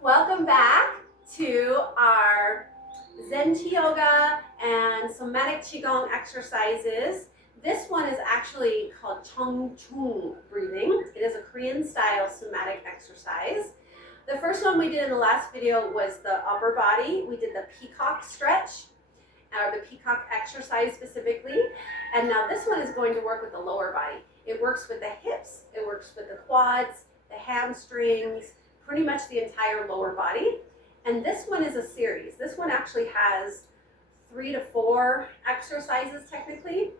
Welcome back to our Zen Yoga and somatic Qigong exercises. This one is actually called Chong Chung breathing. It is a Korean style somatic exercise. The first one we did in the last video was the upper body. We did the peacock stretch, or the peacock exercise specifically. And now this one is going to work with the lower body. It works with the hips, it works with the quads, the hamstrings, pretty much the entire lower body. And this one is a series. This one actually has 3 to 4 exercises technically.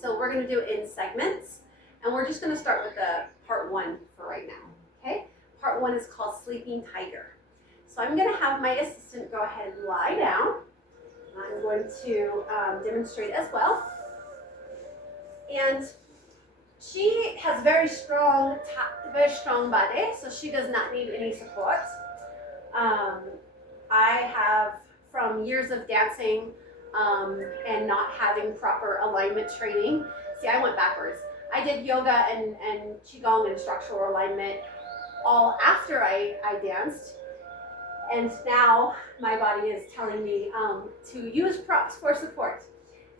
So we're going to do it in segments. And we're just going to start with the part 1 for right now. Okay? Part 1 is called Sleeping Tiger. So I'm going to have my assistant go ahead and lie down. I'm going to demonstrate as well. And she has very strong body, so she does not need any support. I have, from years of dancing and not having proper alignment training. See, I went backwards. I did yoga and Qigong and structural alignment all after I danced. And now my body is telling me to use props for support.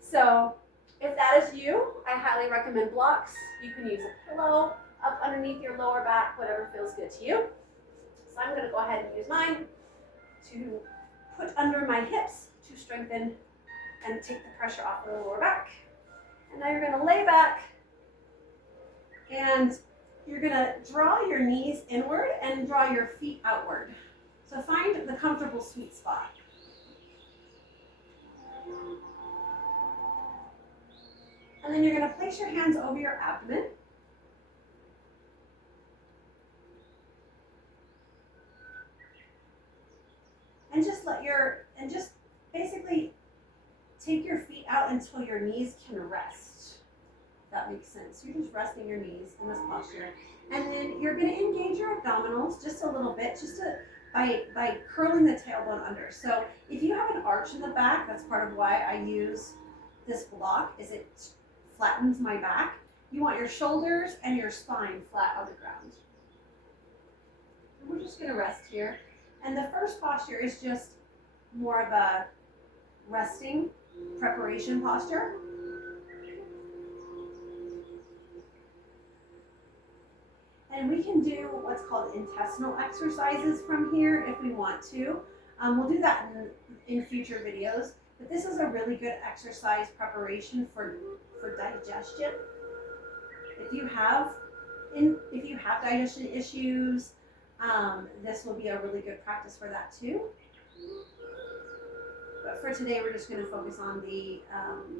So if that is you, I highly recommend blocks. You can use a pillow up underneath your lower back, whatever feels good to you. So I'm going to go ahead and use mine to put under my hips to strengthen and take the pressure off of the lower back. And now you're going to lay back and you're going to draw your knees inward and draw your feet outward. So find the comfortable sweet spot. And then you're going to place your hands over your abdomen. And just basically take your feet out until your knees can rest. If that makes sense. You're just resting your knees in this posture. And then you're going to engage your abdominals just a little bit, by curling the tailbone under. So if you have an arch in the back, that's part of why I use this block, is it flattens my back. You want your shoulders and your spine flat on the ground. And we're just going to rest here. And the first posture is just more of a resting preparation posture. And we can do what's called intestinal exercises from here if we want to. We'll do that in future videos. But this is a really good exercise preparation for digestion. If you have digestion issues, this will be a really good practice for that too. But for today, we're just going to focus on the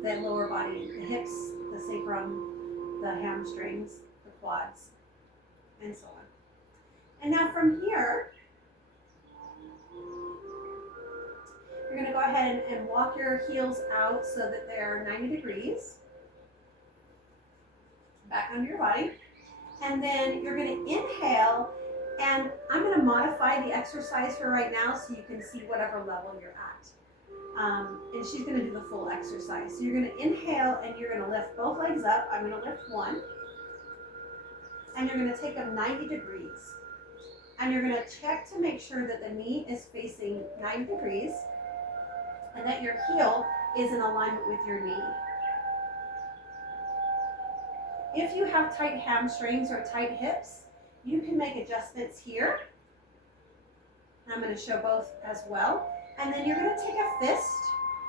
lower body, the hips, the sacrum, the hamstrings, the quads, and so on. And now from here, you're going to go ahead and walk your heels out so that they're 90 degrees back under your body. And then you're going to inhale, and I'm going to modify the exercise for right now so you can see whatever level you're at. And she's going to do the full exercise. So you're going to inhale and you're going to lift both legs up. I'm going to lift one. And you're going to take them 90 degrees. And you're going to check to make sure that the knee is facing 90 degrees and that your heel is in alignment with your knee. If you have tight hamstrings or tight hips, you can make adjustments here. I'm going to show both as well. And then you're going to take a fist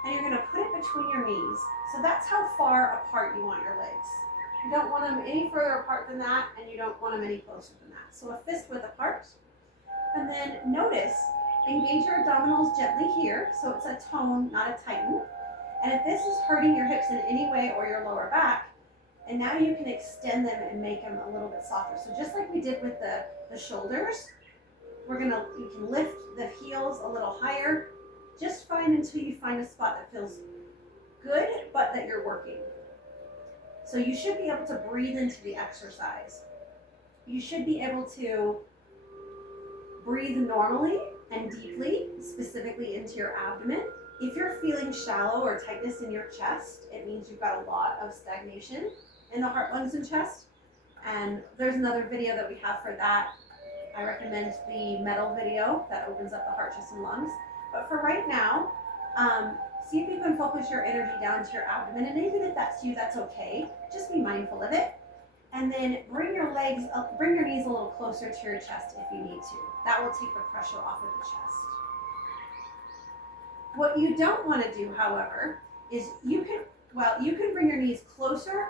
and you're going to put it between your knees. So that's how far apart you want your legs. You don't want them any further apart than that, and you don't want them any closer than that. So a fist width apart. And then notice, engage your abdominals gently here, so it's a tone, not a tighten. And if this is hurting your hips in any way or your lower back, and now you can extend them and make them a little bit softer. So just like we did with the shoulders, you can lift the heels a little higher. Just find until you find a spot that feels good, but that you're working. So you should be able to breathe into the exercise. You should be able to breathe normally and deeply, specifically into your abdomen. If you're feeling shallow or tightness in your chest, it means you've got a lot of stagnation in the heart, lungs, and chest. And there's another video that we have for that I recommend the metal video that opens up the heart, chest, and lungs. But for right now, see if you can focus your energy down to your abdomen, and even if that's you, that's okay. Just be mindful of it. And then bring your knees a little closer to your chest if you need to. That will take the pressure off of the chest. What you don't want to do, however, is you can bring your knees closer,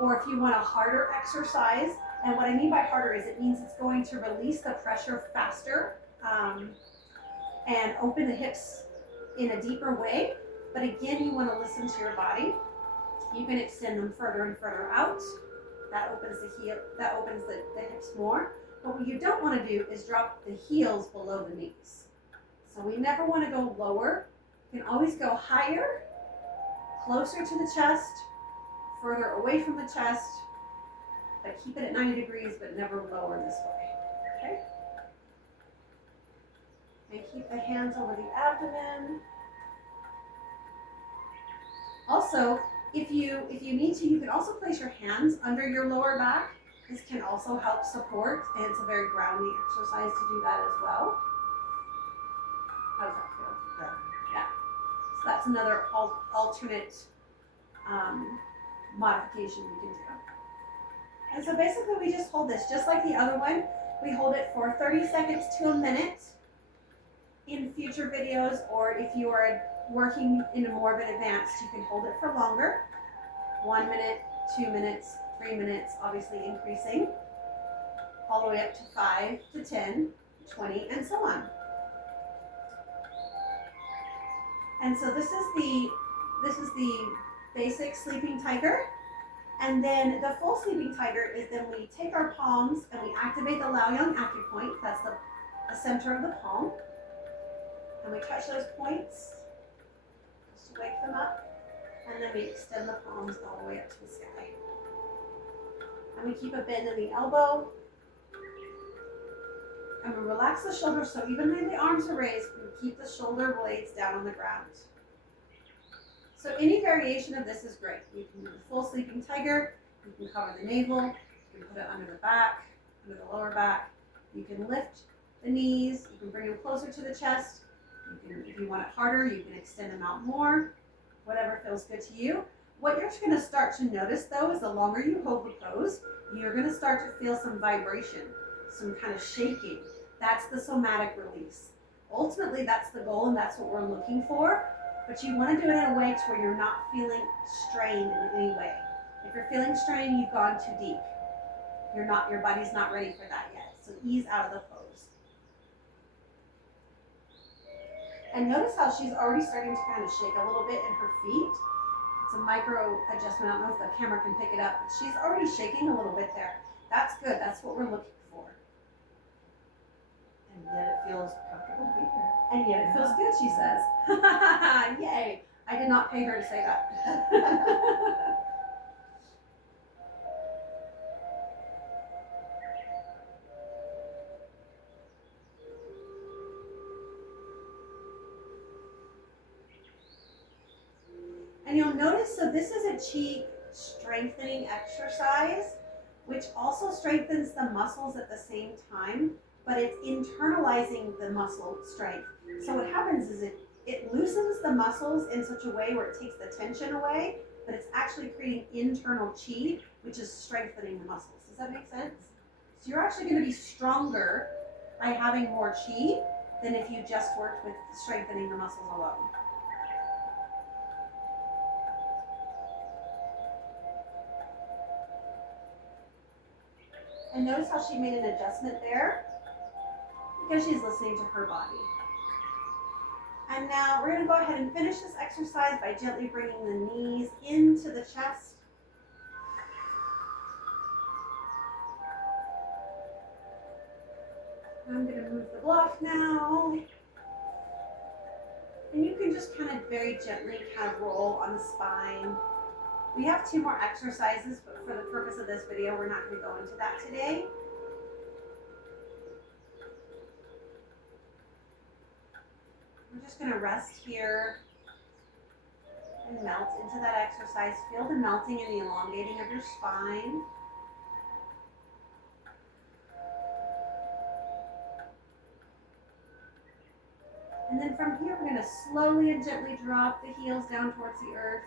or if you want a harder exercise, and what I mean by harder is it means it's going to release the pressure faster and open the hips in a deeper way. But again, you want to listen to your body. You can extend them further and further out. That opens the hips more. But what you don't want to do is drop the heels below the knees. So we never want to go lower. You can always go higher, closer to the chest, further away from the chest, but keep it at 90 degrees, but never lower this way, okay? And keep the hands over the abdomen. Also, if you need to, you can also place your hands under your lower back. This can also help support, and it's a very grounding exercise to do that as well. How does that feel? Yeah. So that's another alternate modification you can do. And so basically we just hold this just like the other one. We hold it for 30 seconds to a minute. In future videos, or if you are working in a more of an advanced, you can hold it for longer. 1 minute, 2 minutes, 3 minutes, obviously increasing, all the way up to 5 to 10, 20, and so on. And so this is the basic sleeping tiger. And then the full sleeping tiger is then we take our palms and we activate the Laoyang acupoint. That's the center of the palm. And we touch those points just to wake them up. And then we extend the palms all the way up to the sky. And we keep a bend in the elbow. And we relax the shoulders, so even though the arms are raised, we keep the shoulder blades down on the ground. So any variation of this is great. You can do the full sleeping tiger, you can cover the navel, you can put it under the back, under the lower back. You can lift the knees, you can bring them closer to the chest. You can, if you want it harder, you can extend them out more, whatever feels good to you. What you're going to start to notice though is the longer you hold the pose, you're going to start to feel some vibration, some kind of shaking. That's the somatic release. Ultimately, that's the goal and that's what we're looking for. But you want to do it in a way to where you're not feeling strained in any way. If you're feeling strained, you've gone too deep. Your body's not ready for that yet. So ease out of the pose. And notice how she's already starting to kind of shake a little bit in her feet. It's a micro adjustment. I don't know if the camera can pick it up, but she's already shaking a little bit there. That's good. That's what we're looking for. And yet it feels comfortable to be here. And yet it feels good, she says. Yay. I did not pay her to say that. And you'll notice, so this is a Qi strengthening exercise, which also strengthens the muscles at the same time, but it's internalizing the muscle strength. So what happens is it loosens the muscles in such a way where it takes the tension away, but it's actually creating internal Qi, which is strengthening the muscles. Does that make sense? So you're actually going to be stronger by having more Qi than if you just worked with strengthening the muscles alone. And notice how she made an adjustment there, because she's listening to her body. And now we're going to go ahead and finish this exercise by gently bringing the knees into the chest. I'm going to move the block now. And you can just kind of very gently kind of roll on the spine. We have 2 more exercises, but for the purpose of this video, we're not going to go into that today. We're just going to rest here and melt into that exercise. Feel the melting and the elongating of your spine. And then from here, we're going to slowly and gently drop the heels down towards the earth.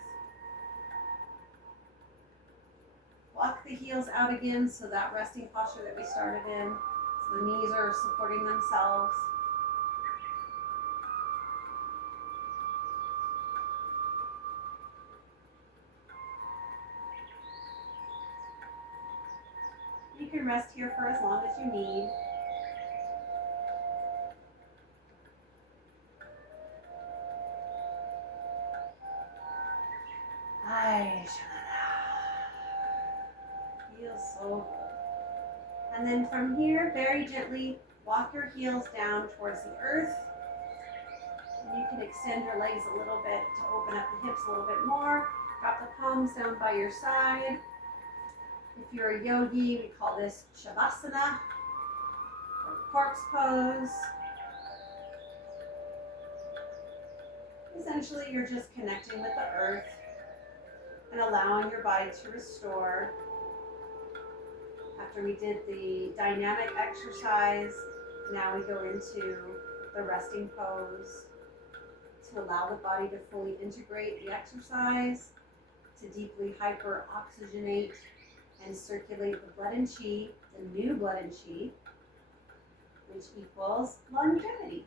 Walk the heels out again, so that resting posture that we started in. So the knees are supporting themselves. You can rest here for as long as you need. Feels so good. And then from here, very gently walk your heels down towards the earth. And you can extend your legs a little bit to open up the hips a little bit more. Drop the palms down by your side. If you're a yogi, we call this Shavasana or corpse pose. Essentially, you're just connecting with the earth and allowing your body to restore. After we did the dynamic exercise, now we go into the resting pose to allow the body to fully integrate the exercise, to deeply hyper-oxygenate and circulate the blood and qi, the new blood and qi, which equals longevity.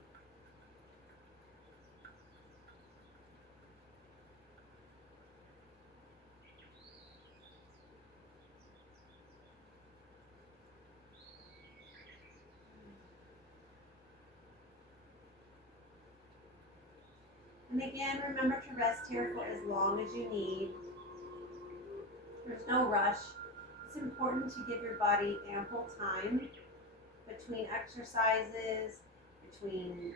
And again, remember to rest here for as long as you need. There's no rush. It's important to give your body ample time between exercises, between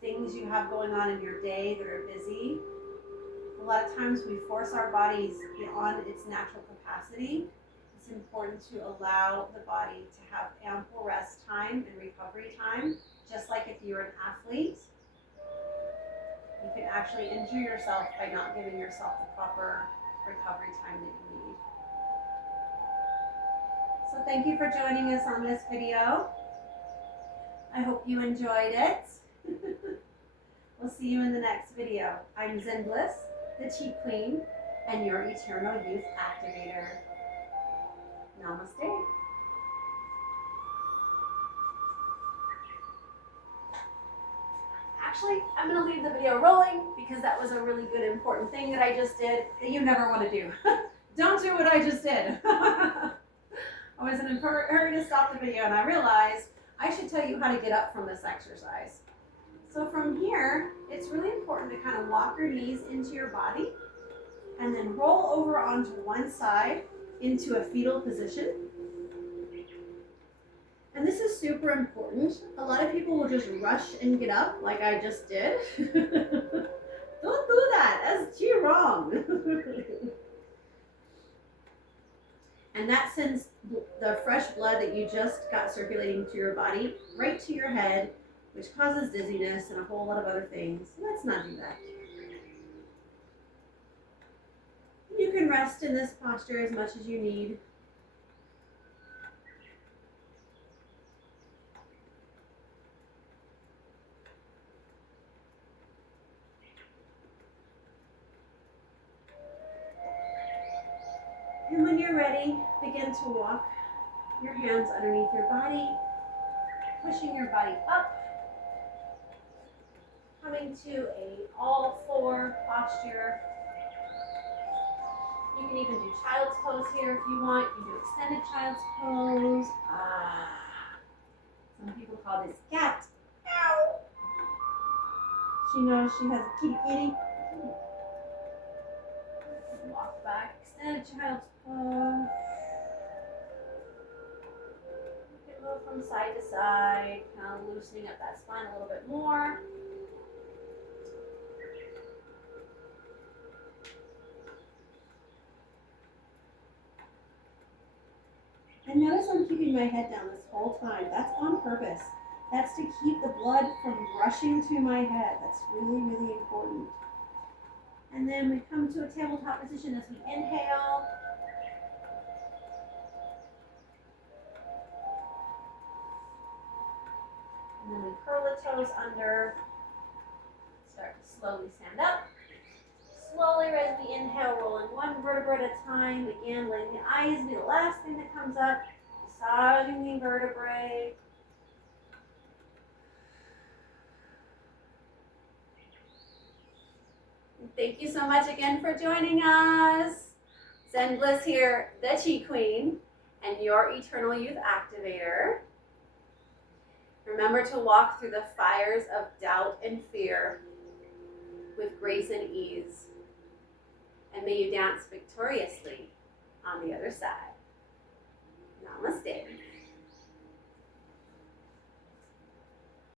things you have going on in your day that are busy. A lot of times we force our bodies beyond its natural capacity. It's important to allow the body to have ample rest time and recovery time, just like if you're an athlete. You can actually injure yourself by not giving yourself the proper recovery time that you need. So thank you for joining us on this video. I hope you enjoyed it. We'll see you in the next video. I'm Zen Bliss, the Chi Queen, and your Eternal Youth Activator. Namaste. Actually, I'm going to leave the video rolling because that was a really good important thing that I just did that you never want to do. Don't do what I just did. I was in a hurry to stop the video and I realized I should tell you how to get up from this exercise. So from here, it's really important to kind of walk your knees into your body and then roll over onto one side into a fetal position. And this is super important. A lot of people will just rush and get up like I just did. Don't do that, that's too wrong. And that sends the fresh blood that you just got circulating to your body right to your head, which causes dizziness and a whole lot of other things. Let's not do that. You can rest in this posture as much as you need. And when you're ready, begin to walk your hands underneath your body, pushing your body up, coming to a all-four posture. You can even do child's pose here if you want. You can do extended child's pose. Some people call this cat. Ow! She knows she has a kitty kitty. Walk back, extended child's pose. You can move from side to side, kind of loosening up that spine a little bit more. And notice I'm keeping my head down this whole time. That's on purpose. That's to keep the blood from rushing to my head. That's really, really important. And then we come to a tabletop position as we inhale. And then we curl the toes under. slowly stand up. Slowly, as we inhale, rolling one vertebra at a time. Again, letting the eyes be the last thing that comes up. Massaging the vertebrae. Thank you so much again for joining us. Zen Bliss here, the Chi Queen, and your Eternal Youth Activator. Remember to walk through the fires of doubt and fear with grace and ease. And may you dance victoriously on the other side. Namaste.